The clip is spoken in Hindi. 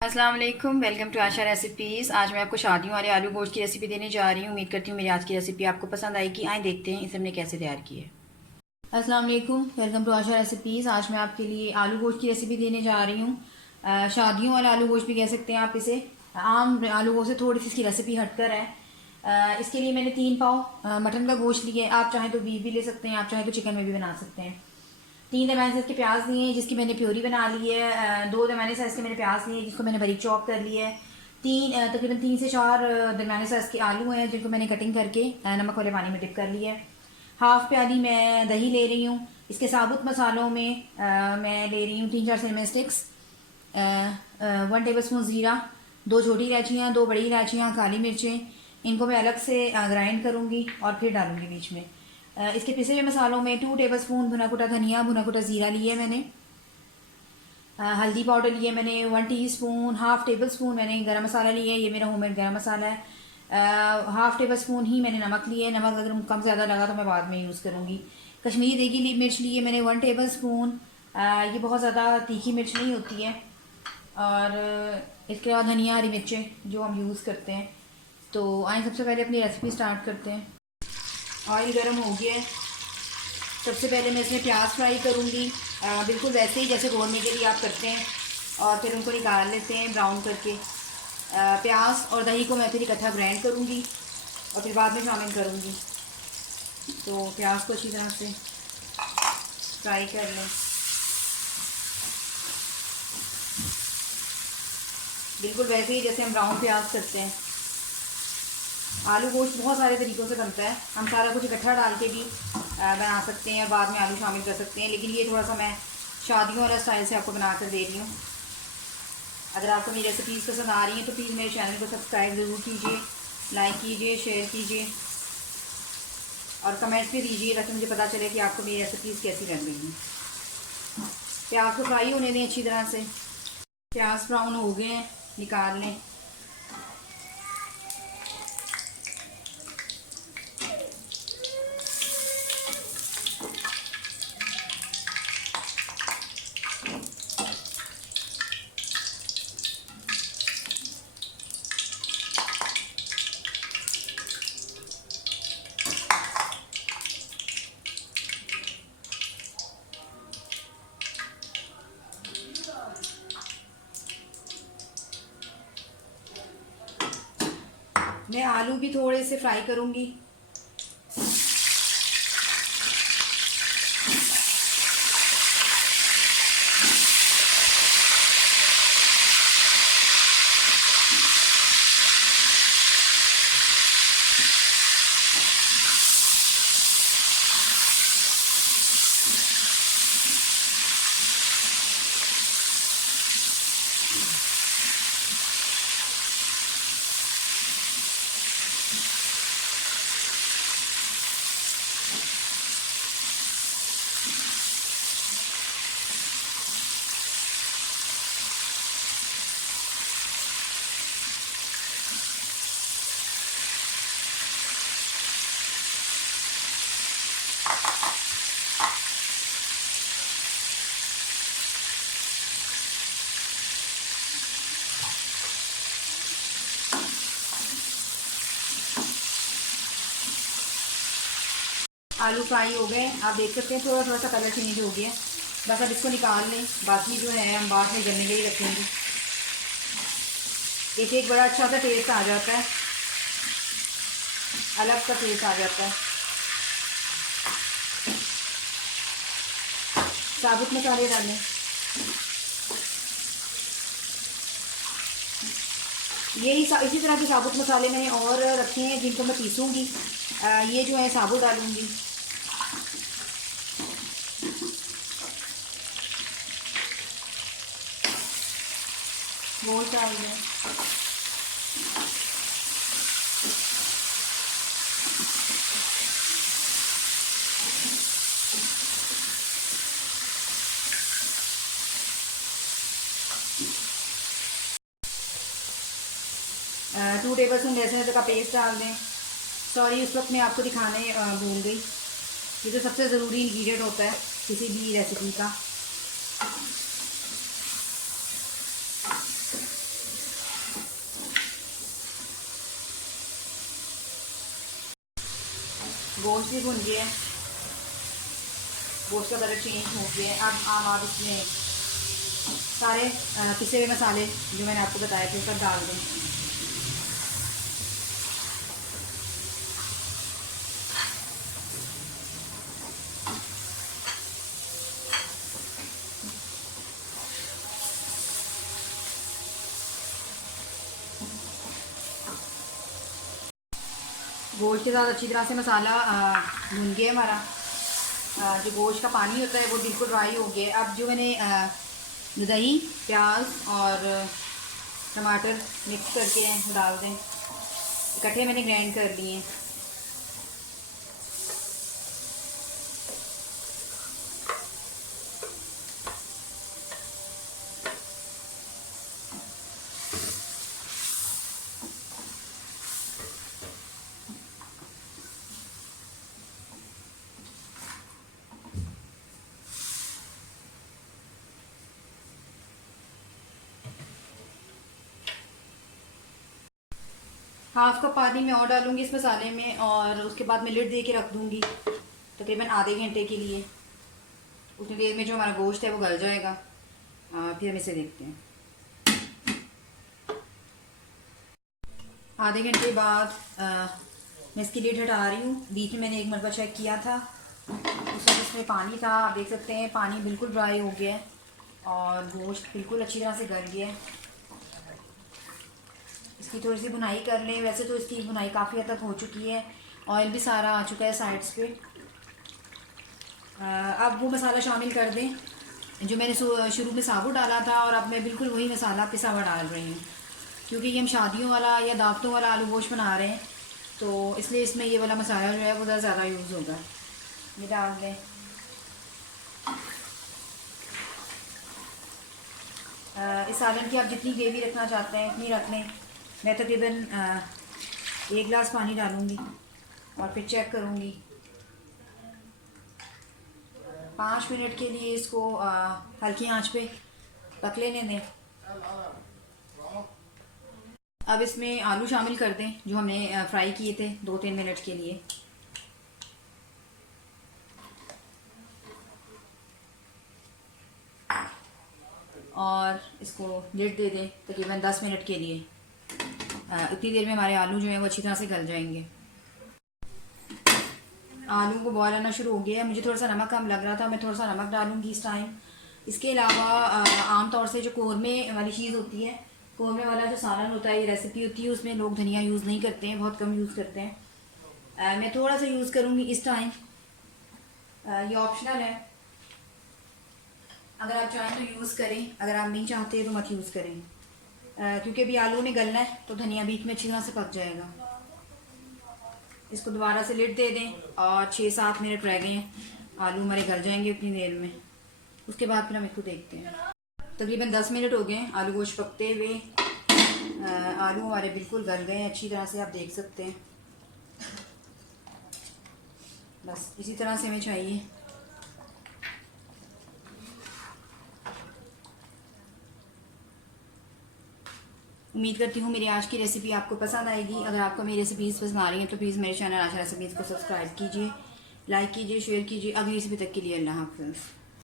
अस्सलाम वालेकुम, वेलकम टू आशा रेसिपीज़। आज मैं आपको शादियों वाले आलू गोश्त की रेसिपी देने जा रही हूँ। उम्मीद करती हूँ मेरी आज की रेसिपी आपको पसंद आएगी। आए देखते हैं इसे हमने कैसे तैयार की है। अस्सलाम वालेकुम, वेलकम टू आशा रेसिपीज़। आज मैं आपके लिए आलू गोश्त की रेसिपी देने जा रही हूँ। शादियों वाला आलू गोश्त भी कह सकते हैं आप इसे। आम आलू गोश्त से थोड़ी सी इसकी रेसिपी हटकर है। इसके लिए मैंने 3 पाव मटन का गोश्त लिया है। आप चाहें तो बीफ भी ले सकते हैं, आप चाहें तो चिकन में भी बना सकते हैं। 3 दरमियाने साइज़ के प्याज लिए हैं जिसकी मैंने प्योरी बना ली है। 2 दरमियाने साइज़ के मैंने प्याज लिए हैं जिसको मैंने बारीक चॉप कर लिया है। तकरीबन 3 से 4 दरमियाने साइज़ के आलू हैं जिनको मैंने कटिंग करके नमक वाले पानी में डिप कर लिया है। हाफ़ प्याली मैं दही ले रही हूँ। इसके साबुत मसालों में मैं ले रही हूँ 3-4 सिनेमन स्टिक्स, 1 टेबल स्पून ज़ीरा, 2 छोटी इलायचियाँ, 2 बड़ी इलायचियाँ, काली मिर्चें। इनको मैं अलग से ग्राइंड करूँगी और फिर डालूँगी बीच में। इसके पिसे हुए मसालों में 2 टेबल स्पून भुना कुटा धनिया, भुना कुटा ज़ीरा लिया है मैंने। हल्दी पाउडर लिए मैंने 1 टीस्पून। 1/2 टेबल स्पून मैंने गरम मसाला लिया है, ये मेरा होममेड गरम मसाला है। 1/2 टेबल स्पून ही मैंने नमक लिया है। नमक अगर कम ज़्यादा लगा तो मैं बाद में यूज़ करूँगी। कश्मीरी देगी मिर्च ली है मैंने 1 टेबल स्पून। ये बहुत ज़्यादा तीखी मिर्च नहीं होती है। और इसके बाद धनिया, हरी मिर्चें जो हम यूज़ करते हैं। तो आइए सबसे पहले अपनी रेसिपी स्टार्ट करते हैं। ऑयल गर्म हो गया है। सबसे पहले मैं इसमें प्याज फ्राई करूँगी, बिल्कुल वैसे ही जैसे कौरमे के लिए आप करते हैं, और फिर उनको निकाल लेते हैं ब्राउन करके। प्याज और दही को मैं फिर इकट्ठा ग्राइंड करूँगी और फिर बाद में शामिल करूँगी। तो प्याज को अच्छी तरह से फ्राई कर लें, बिल्कुल वैसे ही जैसे हम ब्राउन प्याज करते हैं। आलू गोश्त बहुत सारे तरीक़ों से बनता है। हम सारा कुछ इकट्ठा डाल के भी बना सकते हैं, बाद में आलू शामिल कर सकते हैं, लेकिन ये थोड़ा सा मैं शादियों वाला स्टाइल से आपको बना कर दे रही हूँ। अगर आपको मेरी रेसिपीज़ पसंद आ रही हैं तो प्लीज़ मेरे चैनल को सब्सक्राइब ज़रूर कीजिए, लाइक कीजिए, शेयर कीजिए और कमेंट्स भी दीजिए ताकि मुझे पता चले कि आपको मेरी रेसिपीज़ कैसी लग रही हैं। प्याज को फ्राई होने दें अच्छी तरह से। प्याज ब्राउन हो गए हैं, निकाल लें। मैं आलू भी थोड़े से फ्राई करूँगी। आलू फ्राई हो गए, आप देख सकते हैं थोड़ा थोड़ा सा कलर चेंज हो गया। बस अब इसको निकाल लें, बाकी जो है हम बाद में जलने के लिए रखेंगे। एक बड़ा अच्छा सा टेस्ट आ जाता है, अलग सा टेस्ट आ जाता है। साबुत मसाले डालें। इसी तरह के साबुत मसाले मैंने और रखे हैं जिनको मैं पीसूँगी। ये जो है साबुत डालूँगी। गोश्त डाल दें। टू टेबल स्पून लहसुन अदरक का पेस्ट डाल दें। सॉरी, उस वक्त मैं आपको दिखाने भूल गई। ये तो सबसे ज़रूरी इंग्रेडिएंट होता है किसी भी रेसिपी का। गोश्त भी भुन गया है, गोश्त का कलर चेंज हो गया है। अब आप इसमें सारे पिसे हुए मसाले जो मैंने आपको बताए थे सब डाल दें। गोश्त के साथ अच्छी तरह से मसाला भुन गया हमारा। जो गोश्त का पानी होता है वो बिल्कुल ड्राई हो गया। अब जो मैंने दही, प्याज और टमाटर मिक्स करके डाल दें, इकट्ठे मैंने ग्राइंड कर लिए हैं। हाफ कप पानी मैं और डालूंगी इस मसाले में और उसके बाद मैं लिड दे के रख दूंगी तकरीबन आधे घंटे के लिए। उतनी देर में जो हमारा गोश्त है वो गल जाएगा। फिर हम इसे देखते हैं। आधे घंटे बाद मैं इसकी लिड हटा रही हूँ। बीच में मैंने एक मरतबा चेक किया था, उस वक्त इसमें पानी था। आप देख सकते हैं पानी बिल्कुल ड्राई हो गया है और गोश्त बिल्कुल अच्छी तरह से गल गया है। इसकी थोड़ी सी भुनाई कर लें। वैसे तो इसकी भुनाई काफ़ी हद तक हो चुकी है, ऑयल भी सारा आ चुका है साइड्स पे। अब वो मसाला शामिल कर दें जो मैंने शुरू में साबुत डाला था, और अब मैं बिल्कुल वही मसाला पिसा हुआ डाल रही हूँ, क्योंकि ये हम शादियों वाला या दावतों वाला आलू गोश्त बना रहे हैं, तो इसलिए इसमें ये वाला मसाला जो है वो ज़्यादा यूज़ होगा। ये डाल दें। इस सालन की आप जितनी ग्रेवी रखना चाहते हैं उतनी रख लें। मैं तकरीबन 1 गिलास पानी डालूँगी और फिर चेक करूँगी। 5 मिनट के लिए इसको हल्की आंच पे पक लेने दें। अब इसमें आलू शामिल कर दें जो हमने फ्राई किए थे 2-3 मिनट के लिए। और इसको लिड दे दें तकरीबन 10 मिनट के लिए। इतनी देर में हमारे आलू जो हैं वो अच्छी तरह से गल जाएंगे। आलू को बॉयल आना शुरू हो गया है। मुझे थोड़ा सा नमक कम लग रहा था, मैं थोड़ा सा नमक डालूंगी इस टाइम। इसके अलावा आम तौर से जो कौरमे वाली चीज़ होती है, कौरमे वाला जो सालन होता है, ये रेसिपी होती है, उसमें लोग धनिया यूज़ नहीं करते हैं, बहुत कम यूज़ करते हैं। मैं थोड़ा सा यूज़ करूँगी इस टाइम। ये ऑप्शनल है, अगर आप चाहें तो यूज़ करें, अगर आप नहीं चाहते तो मत यूज़ करें, क्योंकि अभी आलू ने गलना है तो धनिया बीच में अच्छी तरह से पक जाएगा। इसको दोबारा से लिड दे दें और 6-7 मिनट रह गए हैं, आलू हमारे गल जाएंगे उतनी देर में। उसके बाद फिर हम इसको देखते हैं। तकरीबन 10 मिनट हो गए आलू गोश्त पकते हुए। आलू हमारे बिल्कुल गल गए हैं अच्छी तरह से, आप देख सकते हैं। बस इसी तरह से हमें चाहिए। उम्मीद करती हूँ मेरी आज की रेसिपी आपको पसंद आएगी। अगर आपको मेरी रेसिपीज़ पसंद आ रही हैं तो प्लीज़ मेरे चैनल आशा रेसिपीज़ को सब्सक्राइब कीजिए, लाइक कीजिए, शेयर कीजिए। अगली रेसिपी तक के लिए अल्लाह हाफ़िज़।